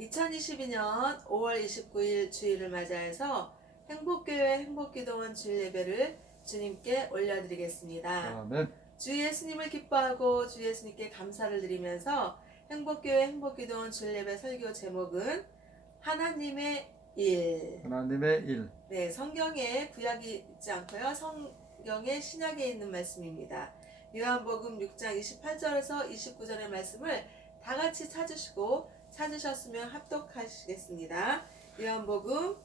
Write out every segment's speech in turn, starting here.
2022년 5월 29일 주일을 맞이해서 행복교회 행복기도원 주일 예배를 주님께 올려드리겠습니다. 아멘. 주 예수님을 기뻐하고 주 예수님께 감사를 드리면서 행복교회 행복기도원 주일 예배 설교 제목은 하나님의 일. 하나님의 일. 네, 성경에 구약이 있지 않고요. 성경에 신약에 있는 말씀입니다. 요한복음 6장 28절에서 29절의 말씀을 다 같이 찾으셨으면 합독하시겠습니다. 요한복음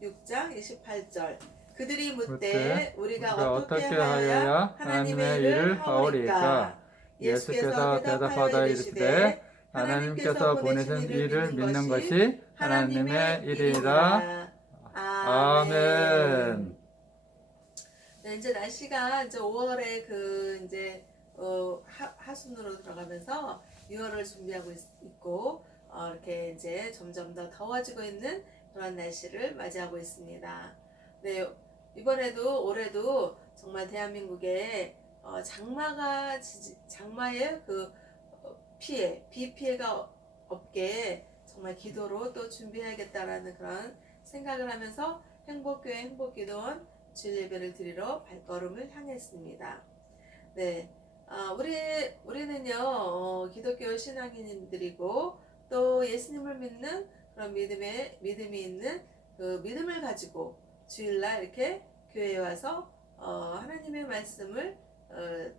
6장 28절. 그들이 묻되 우리가 어떻게 하여야 하나님의 일을 하오리까? 예수께서 대답하여 이르시되 하나님께서 보내신 일을 믿는 것이 하나님의 일이라. 아멘. 네, 이제 날씨가 이제 5월에 하순으로 들어가면서 6월을 준비하고 있고 이렇게 이제 점점 더 더워지고 있는 그런 날씨를 맞이하고 있습니다. 네, 올해도 정말 대한민국에 장마의 비 피해가 없게 정말 기도로 또 준비해야겠다라는 그런 생각을 하면서 행복교회 행복기도원 주일 예배를 드리러 발걸음을 향했습니다. 네, 우리는요 기독교 신앙인들이고 또 예수님을 믿는 그런 믿음이 있는 그 믿음을 가지고 주일날 이렇게 교회에 와서 하나님의 말씀을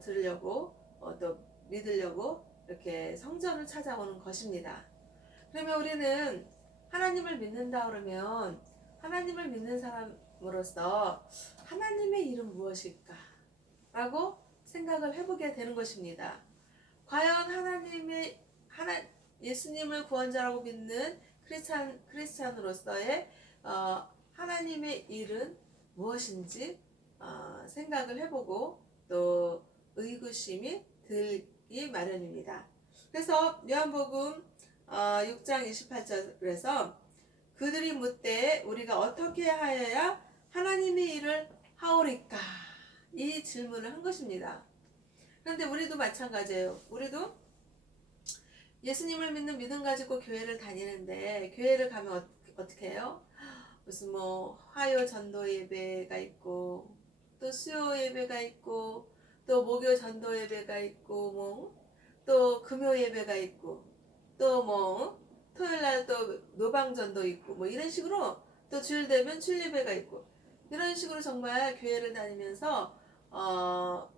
들으려고 또 믿으려고 이렇게 성전을 찾아오는 것입니다. 그러면 우리는 하나님을 믿는다 그러면 하나님을 믿는 사람으로서 하나님의 일은 무엇일까? 라고 생각을 해보게 되는 것입니다. 과연 예수님을 구원자라고 믿는 크리스찬으로서의 하나님의 일은 무엇인지 생각을 해보고 또 의구심이 들기 마련입니다. 그래서 요한복음 6장 28절에서 그들이 묻되 우리가 어떻게 하여야 하나님의 일을 하오리까? 이 질문을 한 것입니다. 그런데 우리도 마찬가지예요. 우리도 예수님을 믿는 믿음 가지고 교회를 다니는데 교회를 가면 어떻게 해요? 무슨 화요 전도 예배가 있고 또 수요 예배가 있고 또 목요 전도 예배가 있고 또 금요 예배가 있고 또 토요일날 또 노방전도 있고 이런 식으로 또 주일 되면 주일 예배가 있고 이런 식으로 정말 교회를 다니면서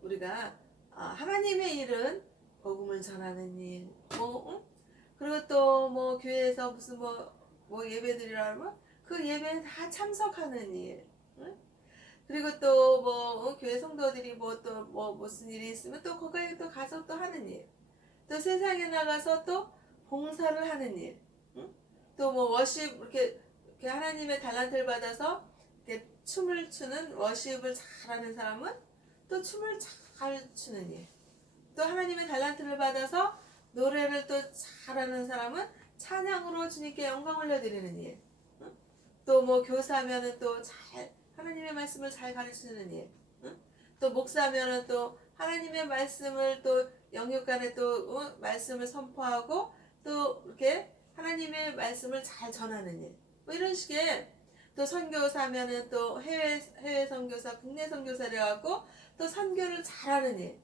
우리가 하나님의 일은 복음을 전하는 일, 그리고 또 교회에서 무슨 예배드리라 하면 그 예배에 다 참석하는 일, 그리고 또 교회 성도들이 무슨 일이 있으면 또 거기에 또 가서 또 하는 일, 또 세상에 나가서 또 봉사를 하는 일, 또 워십 이렇게 하나님의 달란트를 받아서 이렇게 춤을 추는 워십을 잘하는 사람은 또 춤을 잘 추는 일, 또 하나님의 달란트를 받아서 노래를 또 잘하는 사람은 찬양으로 주님께 영광 올려드리는 일, 또 교사면은 또 하나님의 말씀을 잘 가르치는 일, 또 목사면은 또 하나님의 말씀을 또 영육간에 또 말씀을 선포하고 또 이렇게 하나님의 말씀을 잘 전하는 일, 이런 식의 또 선교사면은 또 해외 선교사, 국내 선교사를 하고 또 선교를 잘하는 일,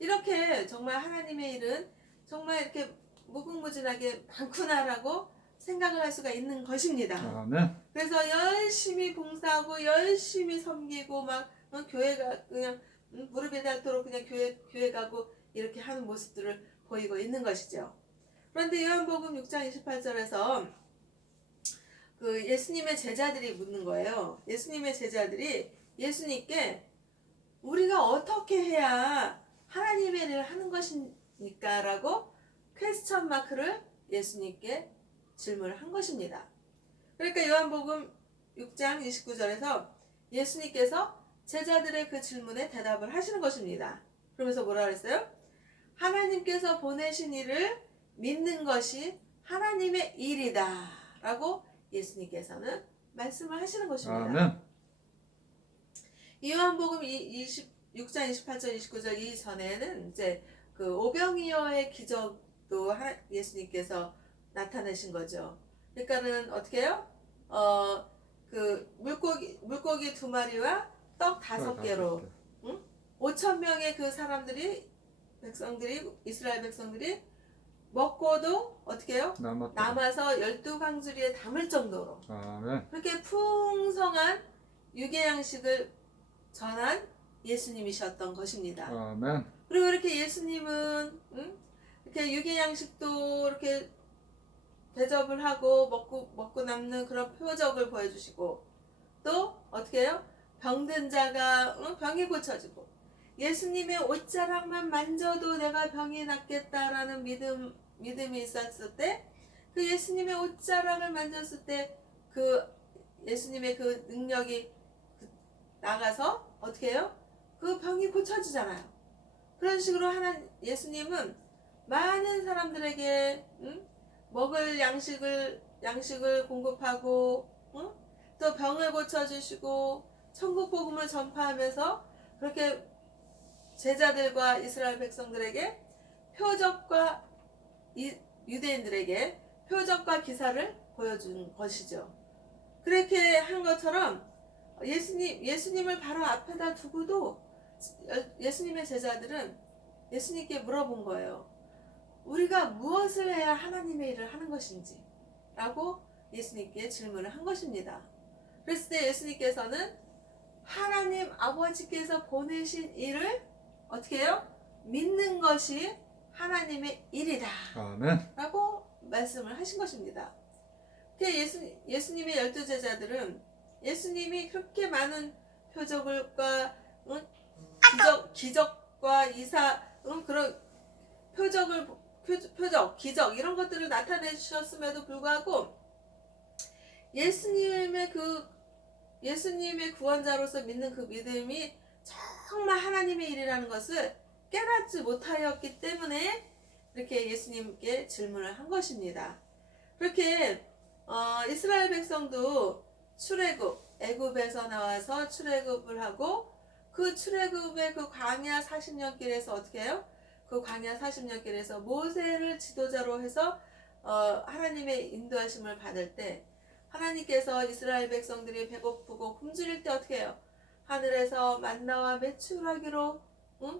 이렇게 정말 하나님의 일은 정말 이렇게 무궁무진하게 많구나라고 생각을 할 수가 있는 것입니다. 아멘. 그래서 열심히 봉사하고 열심히 섬기고 교회가 그냥 무릎에 닿도록 그냥 교회 가고 이렇게 하는 모습들을 보이고 있는 것이죠. 그런데 요한복음 6장 28절에서 그 예수님의 제자들이 묻는 거예요. 예수님의 제자들이 예수님께 우리가 어떻게 해야 하나님의 일을 하는 것입니까? 라고 퀘스천 마크를 예수님께 질문을 한 것입니다. 그러니까 요한복음 6장 29절에서 예수님께서 제자들의 그 질문에 대답을 하시는 것입니다. 그러면서 뭐라 그랬어요? 하나님께서 보내신 일을 믿는 것이 하나님의 일이다 라고 예수님께서는 말씀을 하시는 것입니다. 아멘. 요한복음 6장 28절 29절 이전에는 이제 그 오병이어의 기적도 예수님께서 나타내신 거죠. 그러니까는 어떻게 해요? 그 물고기 2마리와 떡 5개로 5천 명의 그 사람들이 이스라엘 백성들이 먹고도 어떻게 해요? 남아서 12광주리에 담을 정도로 아멘. 그렇게 풍성한 유괴양식을 전한 예수님이셨던 것입니다. 아멘. 그리고 이렇게 예수님은 이렇게 유괴양식도 이렇게 대접을 하고 먹고 남는 그런 표적을 보여주시고 또 어떻게 해요? 병든 자가 병이 고쳐지고 예수님의 옷자락만 만져도 내가 병이 낫겠다라는 믿음이 있었을 때 그 예수님의 옷자락을 만졌을 때 그 예수님의 그 능력이 나가서 어떻게 해요? 그 병이 고쳐지잖아요. 그런 식으로 예수님은 많은 사람들에게 먹을 양식을 공급하고 또 병을 고쳐주시고 천국 복음을 전파하면서 그렇게 제자들과 이스라엘 백성들에게 표적과 유대인들에게 표적과 기사를 보여준 것이죠. 그렇게 한 것처럼 예수님을 바로 앞에다 두고도 예수님의 제자들은 예수님께 물어본 거예요. 우리가 무엇을 해야 하나님의 일을 하는 것인지 라고 예수님께 질문을 한 것입니다. 그랬을 때 예수님께서는 하나님 아버지께서 보내신 일을 어떻게 해요? 믿는 것이 하나님의 일이다 아멘. 라고 말씀을 하신 것입니다. 예수님의 12제자들은 예수님이 그렇게 많은 표적과 기적과 그런 표적, 기적 이런 것들을 나타내 주셨음에도 불구하고 예수님의 구원자로서 믿는 그 믿음이 정말 하나님의 일이라는 것을 깨닫지 못하였기 때문에 이렇게 예수님께 질문을 한 것입니다. 그렇게 이스라엘 백성도 애굽에서 나와서 출애굽을 하고 그 출애굽의 그 광야 40년 길에서 어떻게 해요? 그 광야 40년 길에서 모세를 지도자로 해서 하나님의 인도하심을 받을 때 하나님께서 이스라엘 백성들이 배고프고 굶주릴 때 어떻게 해요? 하늘에서 만나와 메추라기로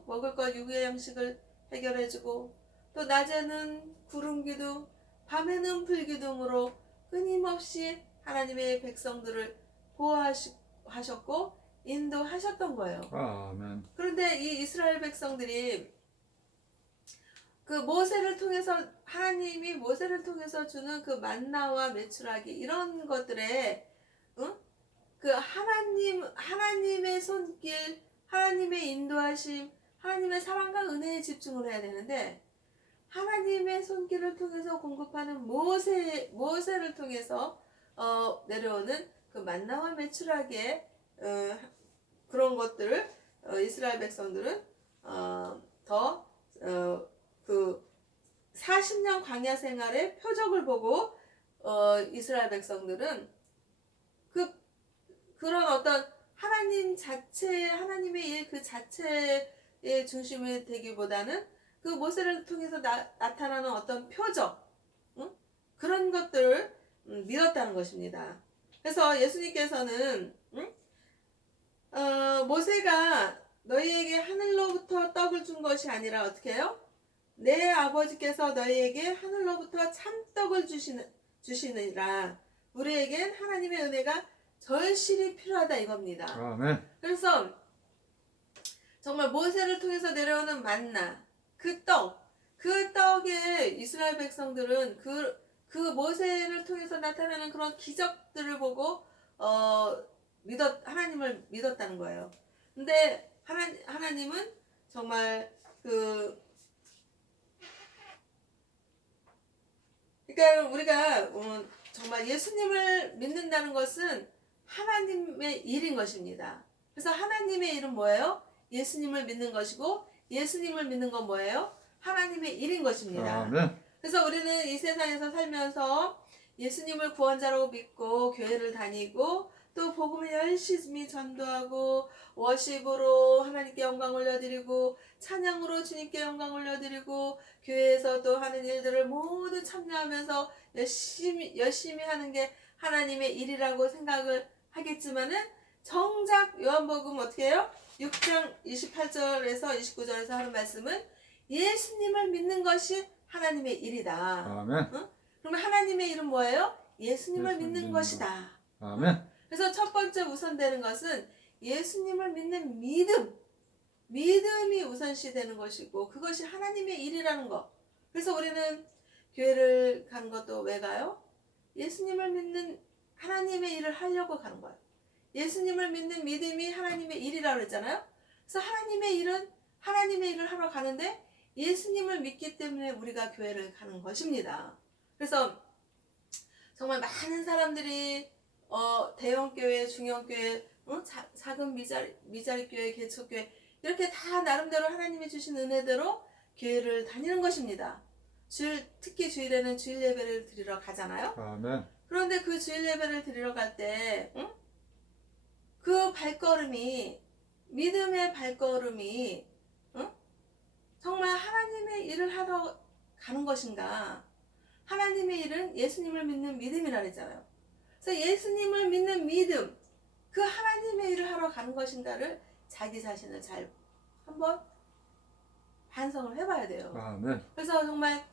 먹을 것 유기의 양식을 해결해주고 또 낮에는 구름 기둥, 밤에는 불 기둥으로 끊임없이 하나님의 백성들을 보호하셨고 인도하셨던 거예요. 아멘. 그런데 이 이스라엘 백성들이 그 하나님이 모세를 통해서 주는 그 만나와 메추라기 이런 것들에 그 하나님의 손길, 하나님의 인도하심, 하나님의 사랑과 은혜에 집중을 해야 되는데 하나님의 손길을 통해서 공급하는 모세를 통해서 내려오는 그 만나와 메추라기의 그런 것들을 이스라엘 백성들은 그 40년 광야 생활의 표적을 보고 이스라엘 백성들은 그런 어떤 하나님의 일 그 자체의 중심이 되기보다는 그 모세를 통해서 나타나는 어떤 표적 그런 것들을 믿었다는 것입니다. 그래서 예수님께서는 모세가 너희에게 하늘로부터 떡을 준 것이 아니라 어떻게 해요? 내 아버지께서 너희에게 하늘로부터 참떡을 주시느니라. 우리에겐 하나님의 은혜가 절실히 필요하다 이겁니다. 아멘. 그래서 정말 모세를 통해서 내려오는 만나 그 떡에 이스라엘 백성들은 그 모세를 통해서 나타나는 그런 기적들을 보고 하나님을 믿었다는 거예요. 근데 하나님은 정말 그러니까 우리가 정말 예수님을 믿는다는 것은 하나님의 일인 것입니다. 그래서 하나님의 일은 뭐예요? 예수님을 믿는 것이고 예수님을 믿는 건 뭐예요? 하나님의 일인 것입니다. 아멘. 그래서 우리는 이 세상에서 살면서 예수님을 구원자로 믿고 교회를 다니고 또 복음을 열심히 전도하고 워십으로 하나님께 영광 올려드리고 찬양으로 주님께 영광 올려드리고 교회에서 또 하는 일들을 모두 참여하면서 열심히 하는 게 하나님의 일이라고 생각을 하겠지만은 정작 요한복음 어떻게 해요? 6장 28절에서 29절에서 하는 말씀은 예수님을 믿는 것이 하나님의 일이다. 아멘. 응? 그러면 하나님의 일은 뭐예요? 예수님을 믿는 것이다. 아멘. 그래서 첫 번째 우선되는 것은 예수님을 믿는 믿음이 우선시 되는 것이고 그것이 하나님의 일이라는 것. 그래서 우리는 교회를 가는 것도 왜 가요? 예수님을 믿는 하나님의 일을 하려고 가는 거예요. 예수님을 믿는 믿음이 하나님의 일이라고 그랬잖아요. 그래서 하나님의 일은 하나님의 일을 하러 가는데 예수님을 믿기 때문에 우리가 교회를 가는 것입니다. 그래서 정말 많은 사람들이 대형교회, 중형교회, 작은 미자리 교회, 개척교회 이렇게 다 나름대로 하나님이 주신 은혜대로 교회를 다니는 것입니다. 특히 주일에는 주일 예배를 드리러 가잖아요. 아멘. 그런데 그 주일 예배를 드리러 갈 때 그 발걸음이 믿음의 발걸음이 정말 하나님의 일을 하러 가는 것인가? 하나님의 일은 예수님을 믿는 믿음이라 그랬잖아요. 그래서 예수님을 믿는 믿음, 그 하나님의 일을 하러 가는 것인가를 자기 자신을 잘 한번 반성을 해봐야 돼요. 아멘. 그래서 정말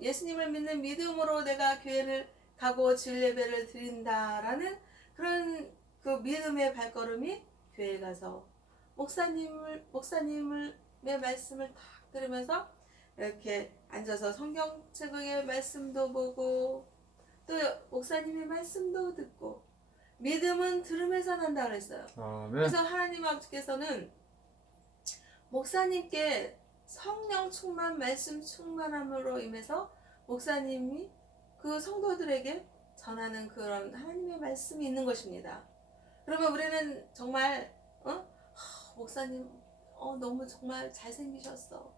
예수님을 믿는 믿음으로 내가 교회를 가고 주일 예배를 드린다라는 그런 그 믿음의 발걸음이 교회에 가서 목사님의 말씀을 딱 들으면서 이렇게 앉아서 성경책의 말씀도 보고 또 목사님의 말씀도 듣고 믿음은 들으면서 난다 그랬어요. 아멘. 그래서 하나님 아버지께서는 목사님께 성령 충만, 말씀 충만함으로 임해서 목사님이 그 성도들에게 전하는 그런 하나님의 말씀이 있는 것입니다. 그러면 우리는 정말 목사님 너무 정말 잘생기셨어.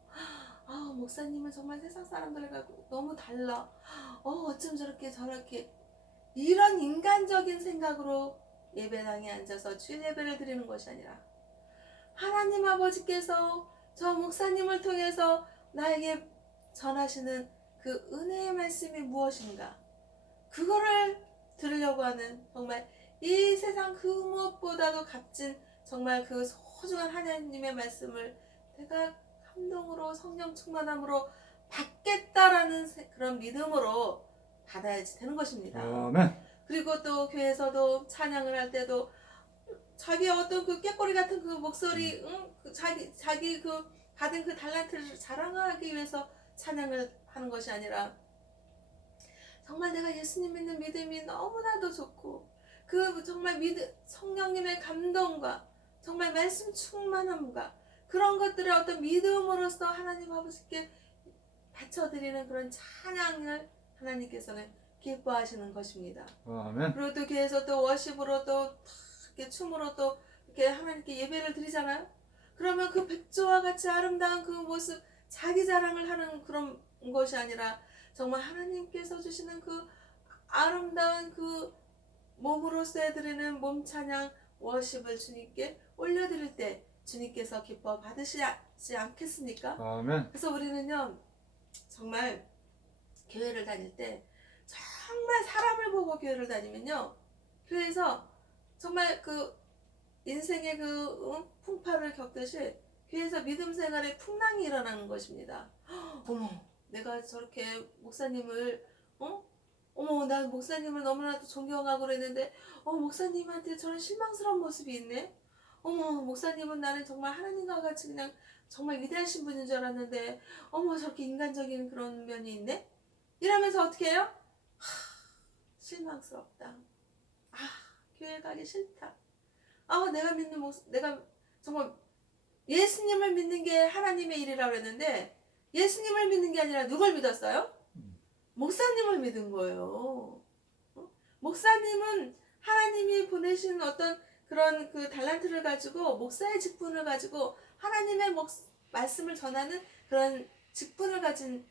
목사님은 정말 세상 사람들과 너무 달라. 어쩜 저렇게 이런 인간적인 생각으로 예배당에 앉아서 주일 예배를 드리는 것이 아니라 하나님 아버지께서 저 목사님을 통해서 나에게 전하시는 그 은혜의 말씀이 무엇인가, 그거를 들으려고 하는 정말 이 세상 그 무엇보다도 값진 정말 그 소중한 하나님의 말씀을 내가 감동으로 성령 충만함으로 받겠다라는 그런 믿음으로 받아야지 되는 것입니다. 아멘. 그리고 또 교회에서도 찬양을 할 때도 자기의 어떤 그 꾀꼬리 같은 그 목소리, 자기 그 받은 그 달란트를 자랑하기 위해서 찬양을 하는 것이 아니라 정말 내가 예수님 믿는 믿음이 너무나도 좋고 그 정말 성령님의 감동과 정말 말씀 충만함과 그런 것들의 어떤 믿음으로써 하나님 아버지께 바쳐드리는 그런 찬양을 하나님께서는 기뻐하시는 것입니다. 아멘. 그리고 또 교회에서 또 워십으로 또 이렇게 춤으로 또 이렇게 하나님께 예배를 드리잖아요. 그러면 그 백조와 같이 아름다운 그 모습, 자기 자랑을 하는 그런 것이 아니라 정말 하나님께서 주시는 그 아름다운 그 몸으로써 해드리는 몸 찬양 워십을 주님께 올려드릴 때 주님께서 기뻐 받으시지 않겠습니까? 아멘. 그래서 우리는요 정말 교회를 다닐 때 정말 사람을 보고 교회를 다니면요 교회에서 정말 그 인생의 그 풍파를 겪듯이 교회에서 믿음 생활에 풍랑이 일어나는 것입니다. 어머, 내가 저렇게 목사님을 어머, 난 목사님을 너무나도 존경하고 그랬는데 목사님한테 저런 실망스러운 모습이 있네. 어머, 목사님은 나는 정말 하나님과 같이 그냥 정말 위대하신 분인 줄 알았는데 어머, 저렇게 인간적인 그런 면이 있네. 이러면서 어떻게 해요? 실망스럽다. 교회 가기 싫다. 내가 정말 예수님을 믿는 게 하나님의 일이라고 했는데 예수님을 믿는 게 아니라 누굴 믿었어요? 목사님을 믿은 거예요. 목사님은 하나님이 보내신 어떤 그런 그 달란트를 가지고 목사의 직분을 가지고 하나님의 말씀을 전하는 그런 직분을 가진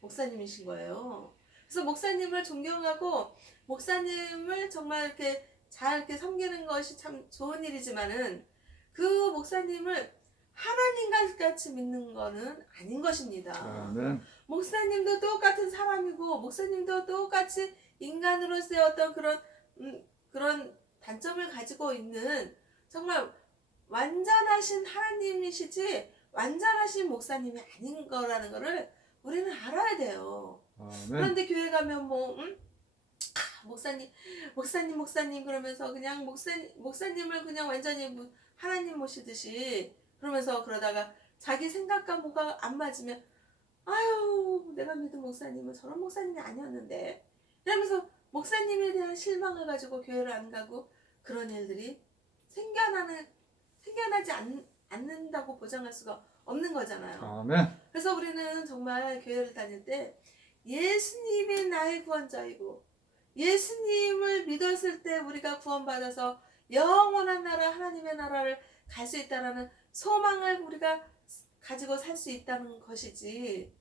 목사님이신 거예요. 그래서 목사님을 존경하고 목사님을 정말 이렇게 잘 이렇게 섬기는 것이 참 좋은 일이지만은 그 목사님을 하나님 같이 믿는 거는 아닌 것입니다. 아멘. 목사님도 똑같은 사람이고 목사님도 똑같이 인간으로서의 어떤 그런 단점을 가지고 있는 정말 완전하신 하나님이시지 완전하신 목사님이 아닌 거라는 거를 우리는 알아야 돼요. 아멘. 그런데 교회 가면 뭐 목사님 그러면서 그냥 목사님을 그냥 완전히 하나님 모시듯이 그러면서 그러다가 자기 생각과 뭐가 안 맞으면 아유 내가 믿은 목사님은 저런 목사님이 아니었는데 이러면서 목사님에 대한 실망을 가지고 교회를 안 가고 그런 일들이 생겨나지 않는다고 보장할 수가 없는 거잖아요. 아멘. 그래서 우리는 정말 교회를 다닐 때 예수님이 나의 구원자이고 예수님을 믿었을 때 우리가 구원받아서 영원한 나라 하나님의 나라를 갈 수 있다라는 소망을 우리가 가지고 살 수 있다는 것이지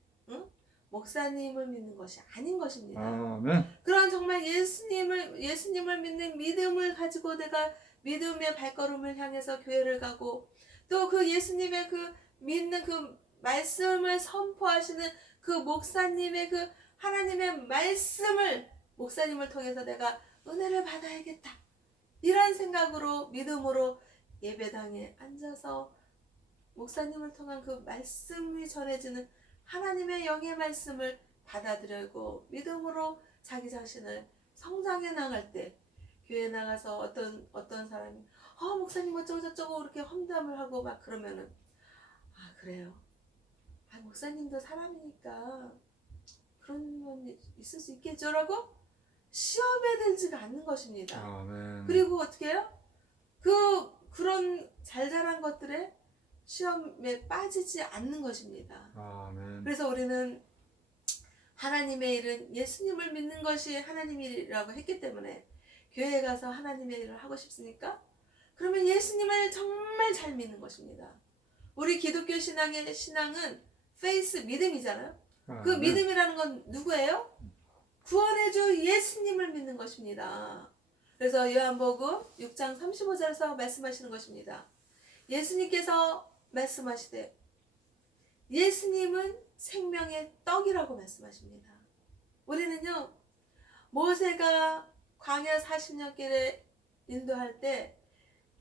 목사님을 믿는 것이 아닌 것입니다. 아멘. 그런 정말 예수님을 믿는 믿음을 가지고 내가 믿음의 발걸음을 향해서 교회를 가고 또 그 예수님의 그 믿는 그 말씀을 선포하시는 그 목사님의 그 하나님의 말씀을 목사님을 통해서 내가 은혜를 받아야겠다. 이런 생각으로 믿음으로 예배당에 앉아서 목사님을 통한 그 말씀이 전해지는 하나님의 영의 말씀을 받아들이고 믿음으로 자기 자신을 성장해 나갈 때 교회 나가서 어떤 사람이 목사님 어쩌고 저쩌고 이렇게 험담을 하고 막 그러면은 그래요. 목사님도 사람이니까 그런 건 있을 수 있겠죠라고 시험에 들지가 않는 것입니다. 아멘. 그리고 어떻게 해요? 그런 잘 자란 것들에 시험에 빠지지 않는 것입니다. 아멘. 그래서 우리는 하나님의 일은 예수님을 믿는 것이 하나님의 일이라고 했기 때문에 교회에 가서 하나님의 일을 하고 싶습니까? 그러면 예수님을 정말 잘 믿는 것입니다. 우리 기독교 신앙은 페이스 믿음이잖아요. 그 믿음이라는 건 누구예요? 구원해주 예수님을 믿는 것입니다. 그래서 요한복음 6장 35절에서 말씀하시는 것입니다. 예수님께서 말씀하시되 예수님은 생명의 떡이라고 말씀하십니다. 우리는요 모세가 광야 40년 길에 인도할 때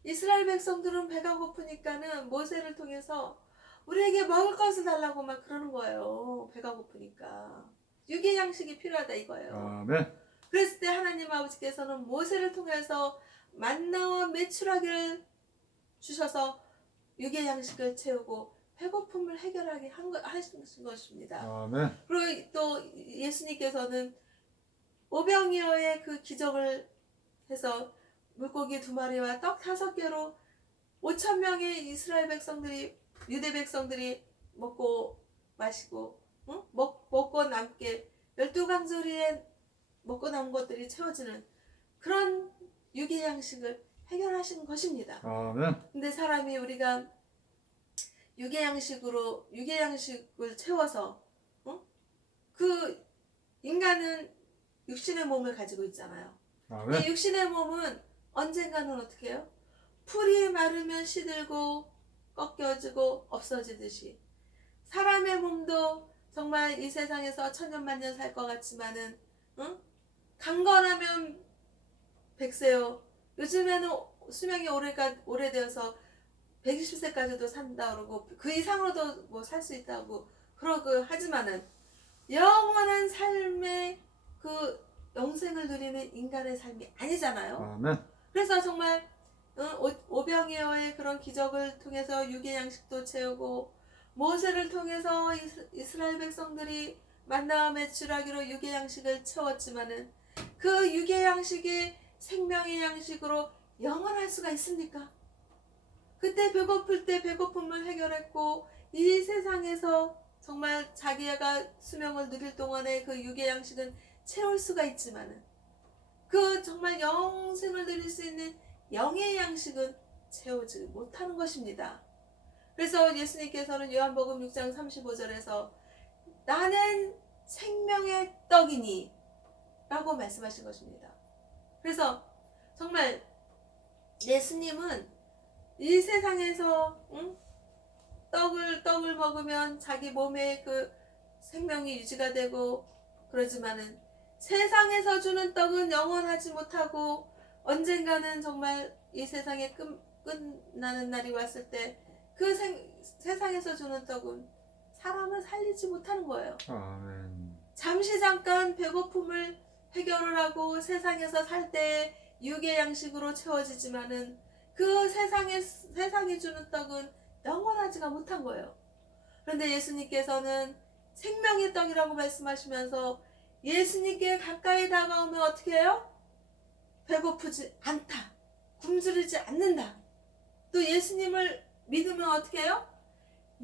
이스라엘 백성들은 배가 고프니까는 모세를 통해서 우리에게 먹을 것을 달라고 막 그러는 거예요. 배가 고프니까 육의 양식이 필요하다 이거예요. 아멘. 그랬을 때 하나님 아버지께서는 모세를 통해서 만나와 메추라기를 주셔서 육의 양식을 채우고 배고픔을 해결하게 하신 것입니다. 아멘. 그리고 또 예수님께서는 오병이어의 그 기적을 해서 물고기 2마리와 떡 5개로 5,000명의 이스라엘 백성들이 유대 백성들이 먹고 마시고 먹고 남게 12강조리에 먹고 남은 것들이 채워지는 그런 육의 양식을 해결하신 것입니다. 아멘. 근데 사람이 우리가 육의 양식을 채워서 그 인간은 육신의 몸을 가지고 있잖아요. 아멘. 이 육신의 몸은 언젠가는 어떻게 해요? 풀이 마르면 시들고 꺾여지고 없어지듯이 사람의 몸도 정말 이 세상에서 천년만년 살 것 같지만은 강건하면 100세요. 요즘에는 수명이 오래되어서 120세까지도 산다 그러고 그 이상으로도 뭐 살 수 있다고 그러고 하지만은 영원한 삶의 그 영생을 누리는 인간의 삶이 아니잖아요. 아멘. 그래서 정말 오병이어의 그런 기적을 통해서 육의 양식도 채우고 모세를 통해서 이스라엘 백성들이 만나와 메추라기로 육의 양식을 채웠지만은 그 육의 양식이 생명의 양식으로 영원할 수가 있습니까? 그때 배고플 때 배고픔을 해결했고 이 세상에서 정말 자기가 수명을 누릴 동안에 그 육의 양식은 채울 수가 있지만은 그 정말 영생을 누릴 수 있는 영의 양식은 채우지 못하는 것입니다. 그래서 예수님께서는 요한복음 6장 35절에서 나는 생명의 떡이니 라고 말씀하신 것입니다. 그래서 정말 예수님은 이 세상에서 떡을 먹으면 자기 몸에 그 생명이 유지가 되고 그러지만은 세상에서 주는 떡은 영원하지 못하고 언젠가는 정말 이 세상에 끝나는 날이 왔을 때 그 세상에서 주는 떡은 사람을 살리지 못하는 거예요. 아멘. 잠시 잠깐 배고픔을 해결을 하고 세상에서 살 때 육의 양식으로 채워지지만은 그 세상이 주는 떡은 영원하지가 못한 거예요. 그런데 예수님께서는 생명의 떡이라고 말씀하시면서 예수님께 가까이 다가오면 어떻게 해요? 배고프지 않다. 굶주리지 않는다. 또 예수님을 믿으면 어떻게 해요?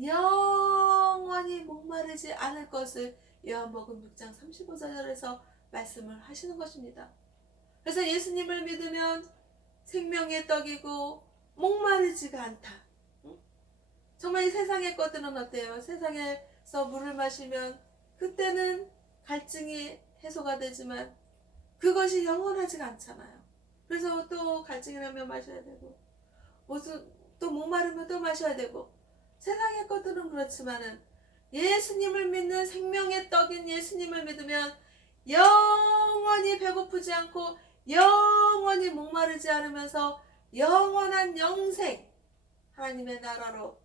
영원히 목마르지 않을 것을 요한복음 6장 35절에서 말씀을 하시는 것입니다. 그래서 예수님을 믿으면 생명의 떡이고 목마르지가 않다. 정말 이 세상의 것들은 어때요? 세상에서 물을 마시면 그때는 갈증이 해소가 되지만 그것이 영원하지가 않잖아요. 그래서 또 갈증이 나면 마셔야 되고 또 목마르면 또 마셔야 되고 세상의 것들은 그렇지만은 예수님을 믿는 생명의 떡인 예수님을 믿으면 영원히 배고프지 않고 영원히 목마르지 않으면서 영원한 영생 하나님의 나라로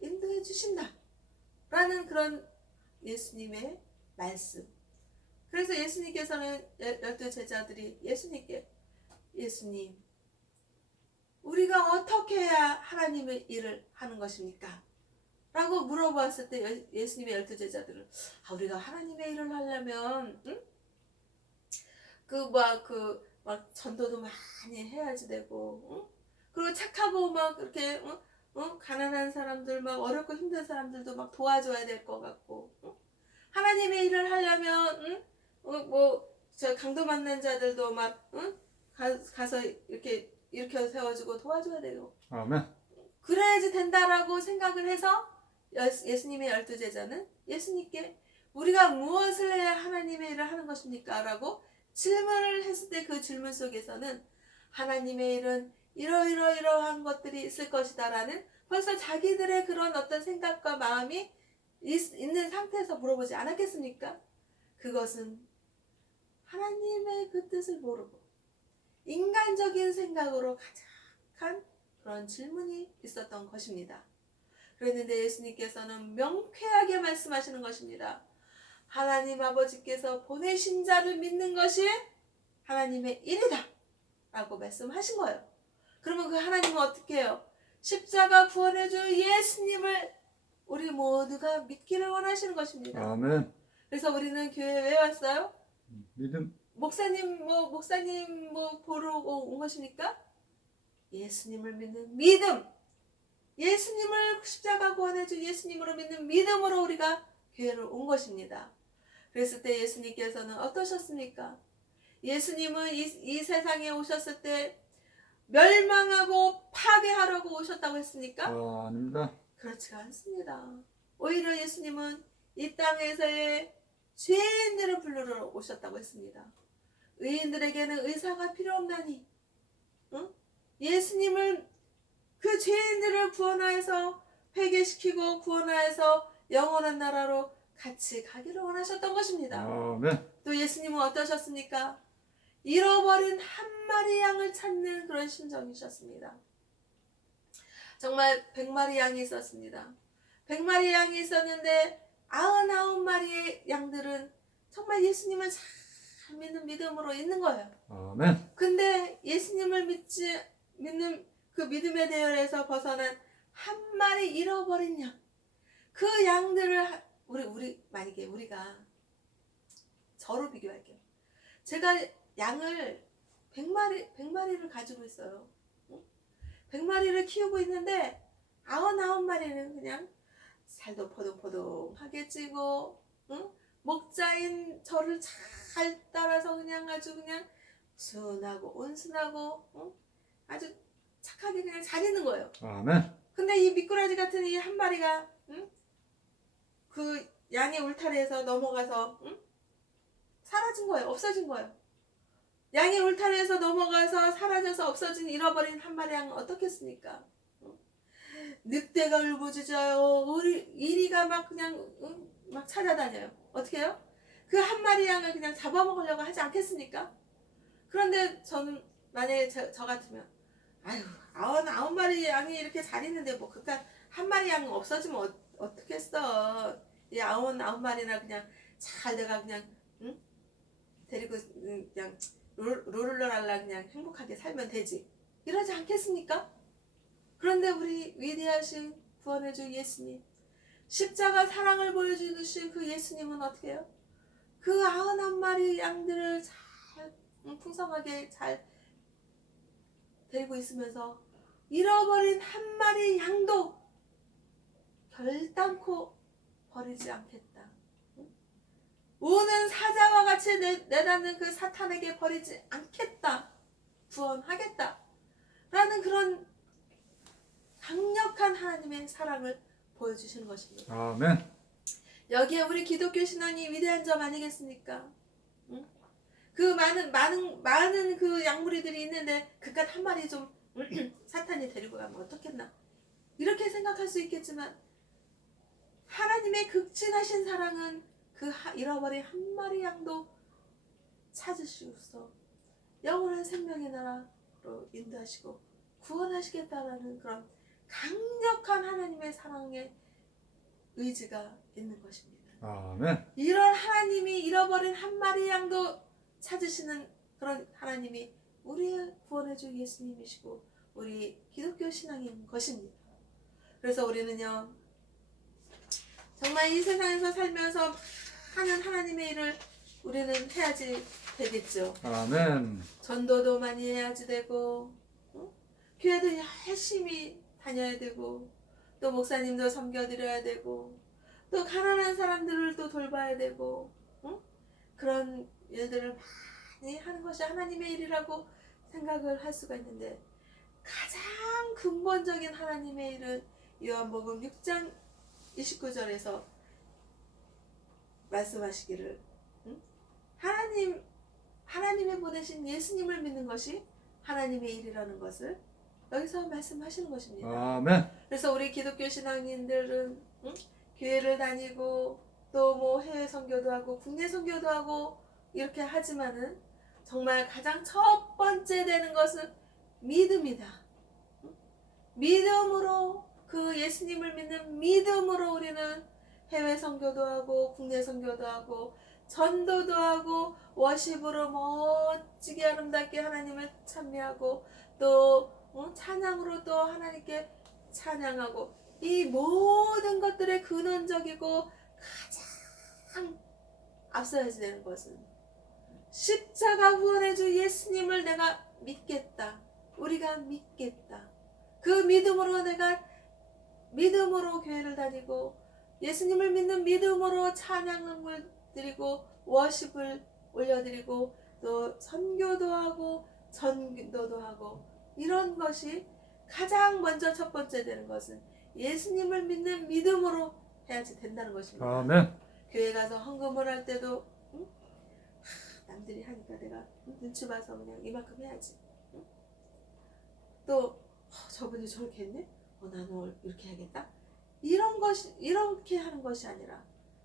인도해 주신다 라는 그런 예수님의 말씀. 그래서 예수님께서는 12 제자들이 예수님께 예수님 우리가 어떻게 해야 하나님의 일을 하는 것입니까? 라고 물어보았을 때 예수님의 12 제자들은 우리가 하나님의 일을 하려면 막 전도도 많이 해야지 되고 그리고 착하고 막 그렇게 가난한 사람들 막 어렵고 힘든 사람들도 막 도와줘야 될 것 같고 하나님의 일을 하려면 저 강도 만난 자들도 막 가서 이렇게 일으켜 세워주고 도와줘야 되고 아멘. 그래야지 된다라고 생각을 해서 예수님의 12 제자는 예수님께 우리가 무엇을 해야 하나님의 일을 하는 것입니까? 라고 질문을 했을 때 그 질문 속에서는 하나님의 일은 이러한 것들이 있을 것이다 라는 벌써 자기들의 그런 어떤 생각과 마음이 있는 상태에서 물어보지 않았겠습니까? 그것은 하나님의 그 뜻을 모르고 인간적인 생각으로 가득한 그런 질문이 있었던 것입니다. 그랬는데 예수님께서는 명쾌하게 말씀하시는 것입니다. 하나님 아버지께서 보내신 자를 믿는 것이 하나님의 일이다 라고 말씀하신 거예요. 그러면 그 하나님은 어떻게 해요? 십자가 구원해줄 예수님을 우리 모두가 믿기를 원하시는 것입니다. 아멘. 그래서 우리는 교회에 왜 왔어요? 믿음. 목사님 보러 온 것입니까? 예수님을 믿는 믿음, 예수님을 십자가 구원해준 예수님으로 믿는 믿음으로 우리가 교회를 온 것입니다. 그랬을 때 예수님께서는 어떠셨습니까? 예수님은 이 세상에 오셨을 때 멸망하고 파괴하려고 오셨다고 했습니까? 아닙니다. 그렇지가 않습니다. 오히려 예수님은 이 땅에서의 죄인들을 부르러 오셨다고 했습니다. 의인들에게는 의사가 필요 없나니 예수님을 그 죄인들을 구원하여서 회개시키고 구원하여서 영원한 나라로 같이 가기를 원하셨던 것입니다. 아멘. 또 예수님은 어떠셨습니까? 잃어버린 한 마리 양을 찾는 그런 심정이셨습니다. 정말 100마리 양이 있었습니다. 100마리 양이 있었는데 99마리의 양들은 정말 예수님을 잘 믿는 믿음으로 있는 거예요. 아멘. 근데 예수님을 믿는 그 믿음의 대열에서 벗어난 한 마리 잃어버린 양, 그 양들을 우리 만약에 우리가 저로 비교할게요. 제가 양을 100마리를 가지고 있어요. 100마리를 키우고 있는데 99마리는 그냥 살도 포동포동하게 찌고 목자인 저를 잘 따라서 그냥 아주 그냥 순하고 온순하고 아주 착하게 그냥 잘 있는 거예요. 아멘. 근데 이 미꾸라지 같은 이 한 마리가 그 양의 울타리에서 넘어가서 사라진 거예요. 없어진 거예요. 양이 울타리에서 넘어가서 사라져서 없어진 잃어버린 한 마리 양은 어떻겠습니까? 늑대가 울부짖어요. 이리가 막 그냥 막 찾아다녀요. 어떻게 해요? 그 한 마리 양을 그냥 잡아먹으려고 하지 않겠습니까? 그런데 저는 만약에 저 같으면 아유 아홉 마리 양이 이렇게 잘 있는데 뭐 그깟 한 마리 양 없어지면 어떻겠어. 이 아홉 마리나 그냥 잘 내가 그냥 데리고 그냥 롤러랄라 그냥 행복하게 살면 되지. 이러지 않겠습니까? 그런데 우리 위대하신 구원의 주 예수님, 십자가 사랑을 보여주신 그 예수님은 어떻게 해요? 그 91마리 양들을 잘 풍성하게 잘 데리고 있으면서 잃어버린 한 마리 양도 결단코 버리지 않겠다. 우는 사자와 같이 내닫는 그 사탄에게 버리지 않겠다. 구원하겠다. 라는 그런 강력한 하나님의 사랑을 보여주시는 것입니다. 아멘. 여기에 우리 기독교 신앙이 위대한 점 아니겠습니까? 응? 그 많은 그 양무리들이 있는데 그깟 한 마리 좀 사탄이 데리고 가면 어떻겠나? 이렇게 생각할 수 있겠지만 하나님의 극진하신 사랑은 그 잃어버린 한 마리 양도 찾으시고서 영원한 생명의 나라로 인도하시고 구원하시겠다라는 그런 강력한 하나님의 사랑의 의지가 있는 것입니다. 아멘. 이런 하나님이 잃어버린 한 마리 양도 찾으시는 그런 하나님이 우리의 구원의 주 예수님이시고 우리 기독교 신앙인 것입니다. 그래서 우리는요 정말 이 세상에서 살면서 하는 하나님의 일을 우리는 해야지 되겠죠. 아멘. 전도도 많이 해야지 되고 교회도 열심히 다녀야 되고 또 목사님도 섬겨드려야 되고 또 가난한 사람들을 또 돌봐야 되고 그런 일들을 많이 하는 것이 하나님의 일이라고 생각을 할 수가 있는데 가장 근본적인 하나님의 일은 요한복음 6장 29절에서 말씀하시기를 하나님의 보내신 예수님을 믿는 것이 하나님의 일이라는 것을 여기서 말씀하시는 것입니다. 아멘. 그래서 우리 기독교 신앙인들은 교회를 다니고 또 뭐 해외 선교도 하고 국내 선교도 하고 이렇게 하지만은 정말 가장 첫 번째 되는 것은 믿음이다. 믿음으로 그 예수님을 믿는 믿음으로 우리는 해외 선교도 하고 국내 선교도 하고 전도도 하고 워십으로 멋지게 아름답게 하나님을 찬미하고 또 찬양으로 또 하나님께 찬양하고 이 모든 것들의 근원적이고 가장 앞서야지 되는 것은 십자가 구원의 주 예수님을 내가 믿겠다. 우리가 믿겠다. 그 믿음으로 내가 믿음으로 교회를 다니고 예수님을 믿는 믿음으로 찬양을 드리고 워십을 올려드리고 또 선교도 하고 전도도 하고 이런 것이 가장 먼저 첫 번째 되는 것은 예수님을 믿는 믿음으로 해야지 된다는 것입니다. 아멘. 교회 가서 헌금을 할 때도 남들이 하니까 내가 눈치 봐서 그냥 이만큼 해야지. 또 저분이 저렇게 했네? 나는 오늘 이렇게 해야겠다. 이렇게 하는 것이 아니라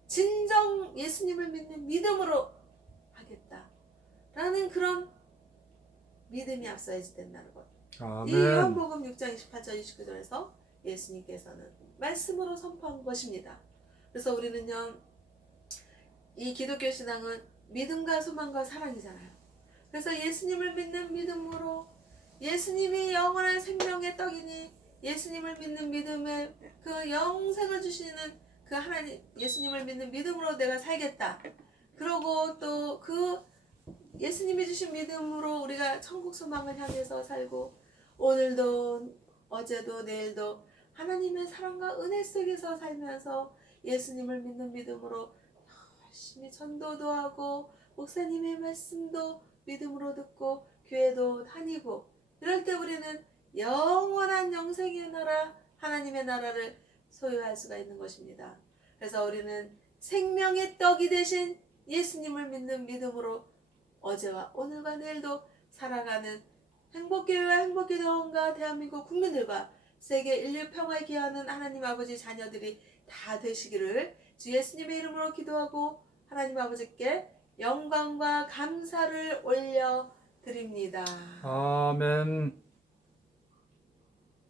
진정 예수님을 믿는 믿음으로 하겠다. 라는 그런 믿음이 앞서야지 된다는 것. 이 아멘. 요한복음 6장 28절 29절에서 예수님께서는 말씀으로 선포한 것입니다. 그래서 우리는요 이 기독교 신앙은 믿음과 소망과 사랑이잖아요. 그래서 예수님을 믿는 믿음으로 예수님이 영원한 생명의 떡이니 예수님을 믿는 믿음에 그 영생을 주시는 그 하나님 예수님을 믿는 믿음으로 내가 살겠다. 그러고 또 그 예수님이 주신 믿음으로 우리가 천국 소망을 향해서 살고 오늘도 어제도 내일도 하나님의 사랑과 은혜 속에서 살면서 예수님을 믿는 믿음으로 열심히 전도도 하고 목사님의 말씀도 믿음으로 듣고 교회도 다니고 이럴 때 우리는 영원한 영생의 나라 하나님의 나라를 소유할 수가 있는 것입니다. 그래서 우리는 생명의 떡이 되신 예수님을 믿는 믿음으로 어제와 오늘과 내일도 살아가는 행복교회와 행복기도원과 대한민국 국민들과 세계 인류 평화에 기여하는 하나님 아버지 자녀들이 다 되시기를 주 예수님의 이름으로 기도하고 하나님 아버지께 영광과 감사를 올려드립니다. 아멘.